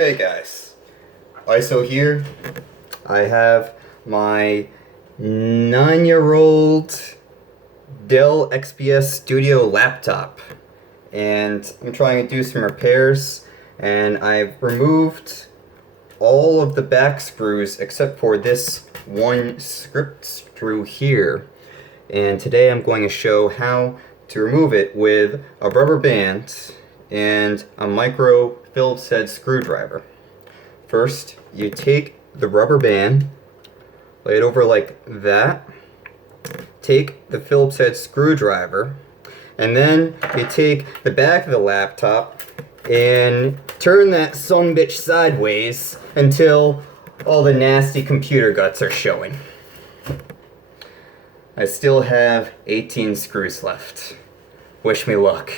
Hey guys, ISO here. I have my 9-year-old Dell XPS Studio laptop, and I'm trying to do some repairs, and I've removed all of the back screws except for this one script screw here. And today I'm going to show how to remove it with a rubber band and a micro Phillips head screwdriver. First, you take the rubber band, lay it over like that, take the Phillips head screwdriver, and then you take the back of the laptop and turn that sumbitch sideways until all the nasty computer guts are showing. I still have 18 screws left. Wish me luck.